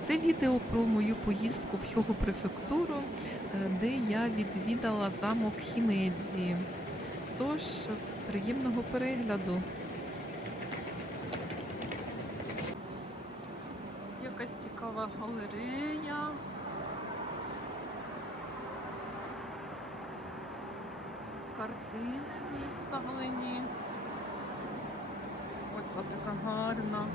Це відео про мою поїздку в Хьогу префектуру, е, де я відвідала замок Хімедзі. Тож, приємного перегляду. Якась цікава галерея. Картини виставлені. Оця така гарна.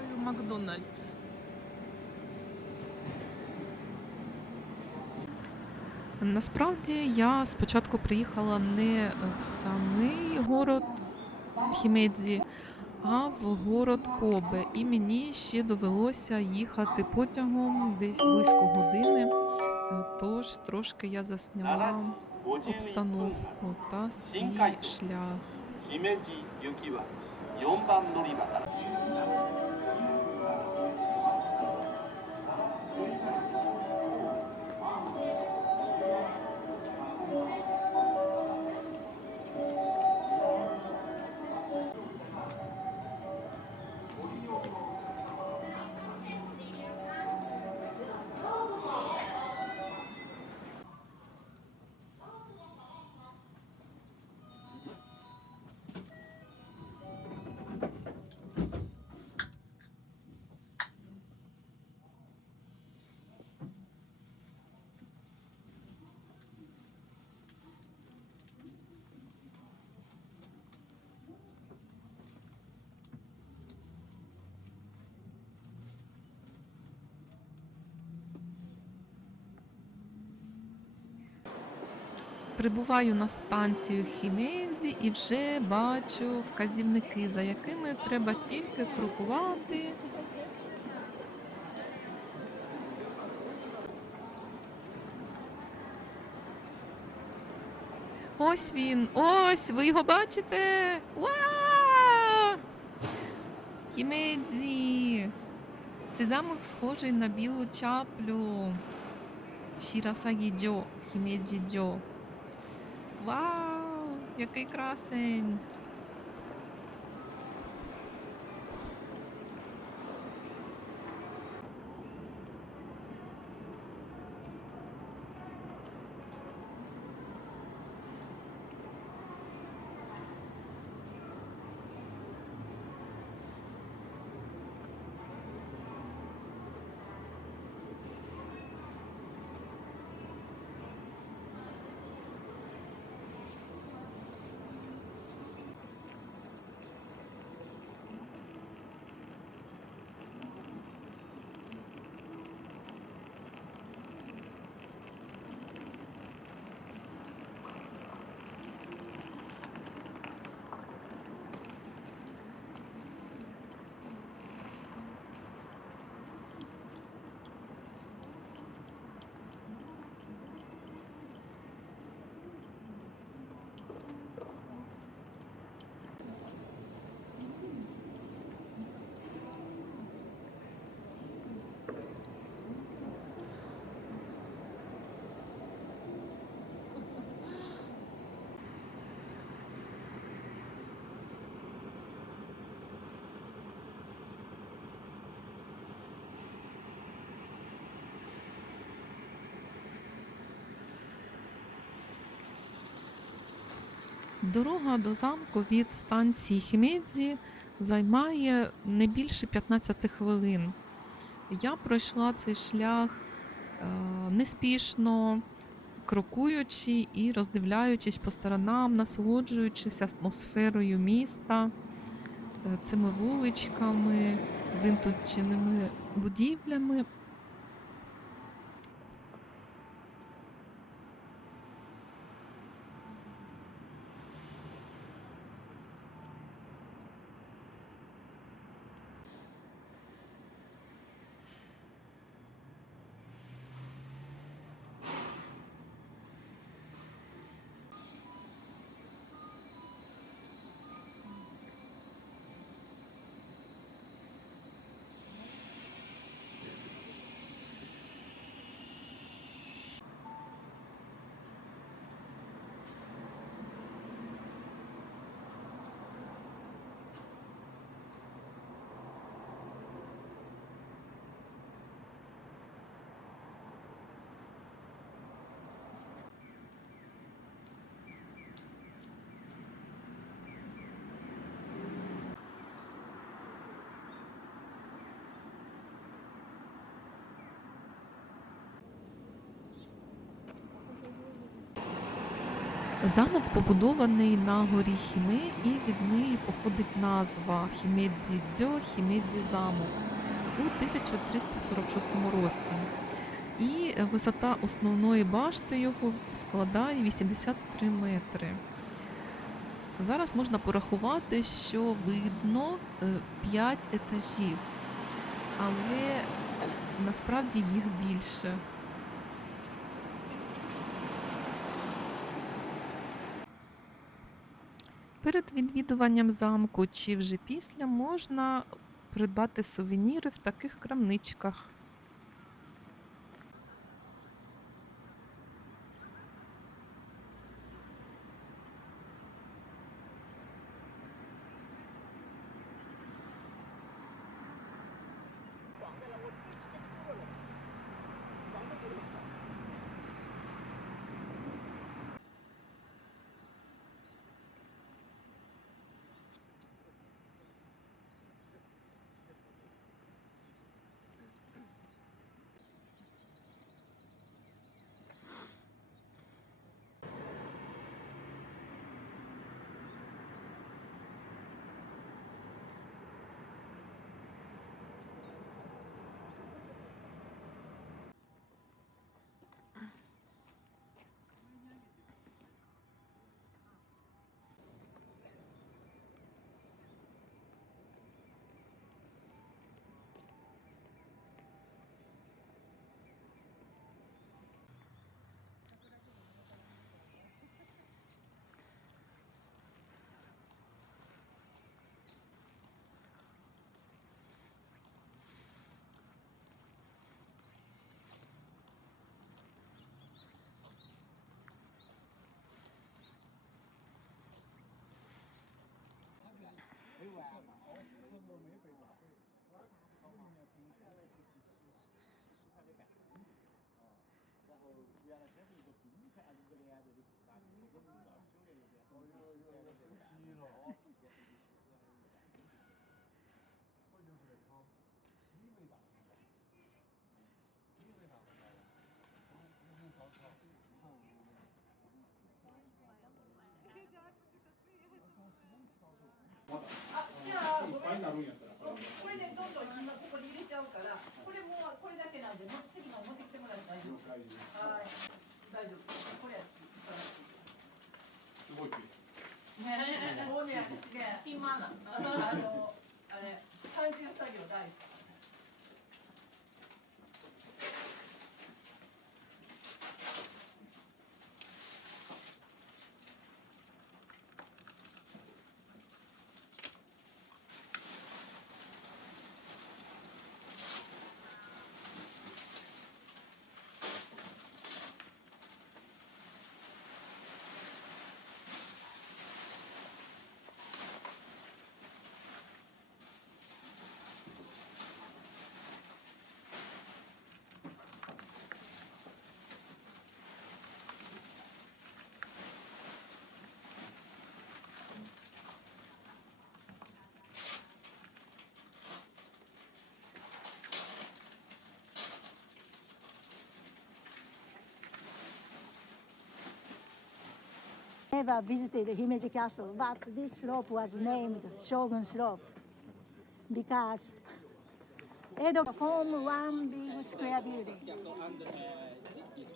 покупаю Макдональдс. Насправді я спочатку приїхала не в самий город Хімедзі, а в город Кобе. І мені ще довелося їхати потягом десь близько години. Тож трошки я засняла обстановку та свій шлях. Прибуваю на станцію Хімейді і вже бачу вказівники, за якими треба тільки крокувати. Ось він, ось, ви його бачите. Хімедзі! Хімейді! Цей замок схожий на білу чаплю. Шірасагі Джо, Хімейджі Джо. Вау! Який красень! Дорога до замку від станції Хімедзі займає не більше 15 хвилин. Я пройшла цей шлях е, неспішно крокуючи і роздивляючись по сторонам, насолоджуючись атмосферою міста, е, цими вуличками, винтученими будівлями. Замок побудований на горі Хіме, і від неї походить назва Хімедзі Дзьо, Хімедзі замок у 1346 році. І е, висота основної башти його складає 83 метри. Зараз можна порахувати, що видно 5 е, етажів, але насправді їх більше. перед відвідуванням замку чи вже після можна придбати сувеніри в таких крамничках. 然后原来真是。で持ってきの持ってきてもらって大丈夫はい大丈夫これやしすごいねえ、もうね、私ね、暇な、あの、あれ、最重作業大好き。never visited Himeji Castle, but this slope was named Shogun Slope because Edo formed one big square building.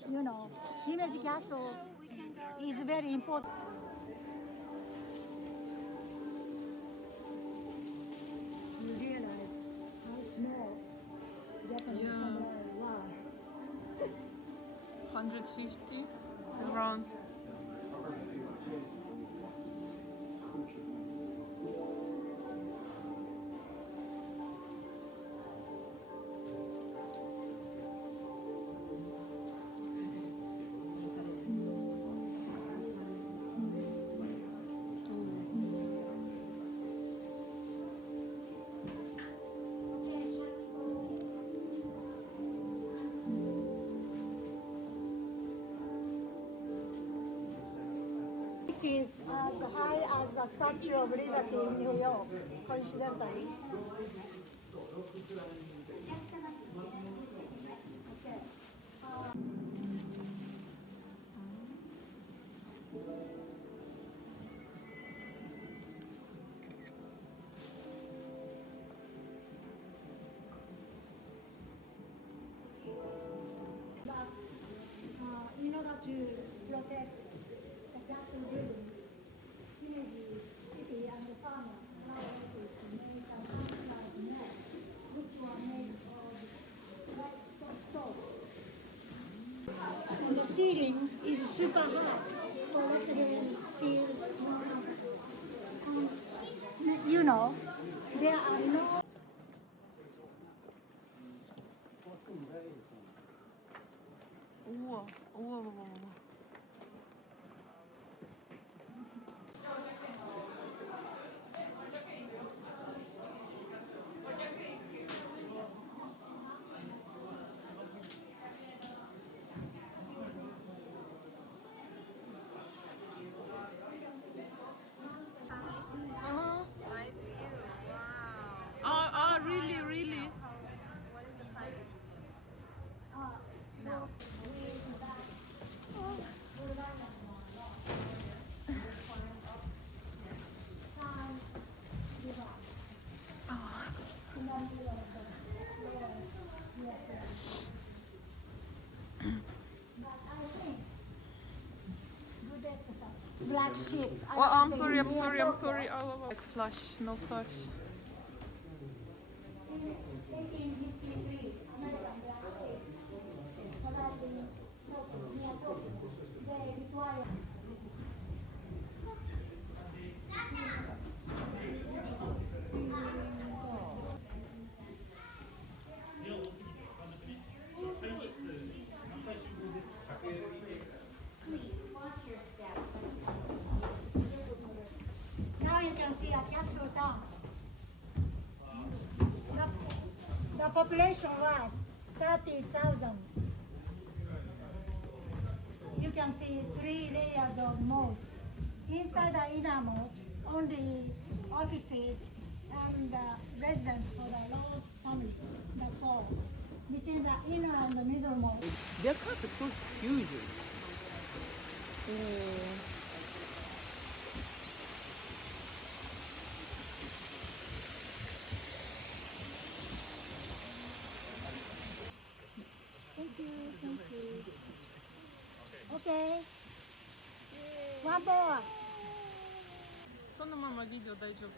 You know, Himeji Castle is very important. You realize how small Japanese yeah. 150 around. b u i l n g s as high as the Statue of Liberty in New York, coincidentally. to protect The ceiling is super high. for feel um, you know there are no 우와 우와 우와 우와 shit. I I'm sorry, I'm sorry, I'm sorry. Like flash, no flash. The, population was 30,000. You can see three layers of moats. Inside the inner moat, only offices and uh, residence for the Lord's family. That's all. Between the inner and the middle moat. Their cup is so huge. Mm. Okay. One more. そのまま議長大丈夫。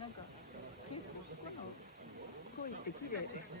なんか結構この恋って綺麗ですね。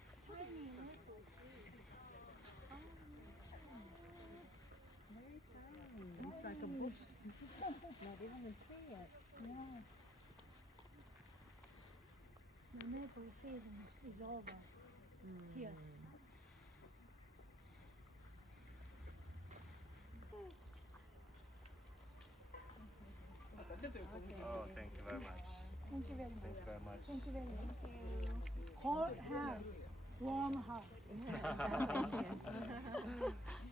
It's like a bush. Not even a tree yet. No. The maple season is over mm. here. Oh, thank you very much. Thank you very much. Thank you very much. Thank you very much. Hold hands warm heart.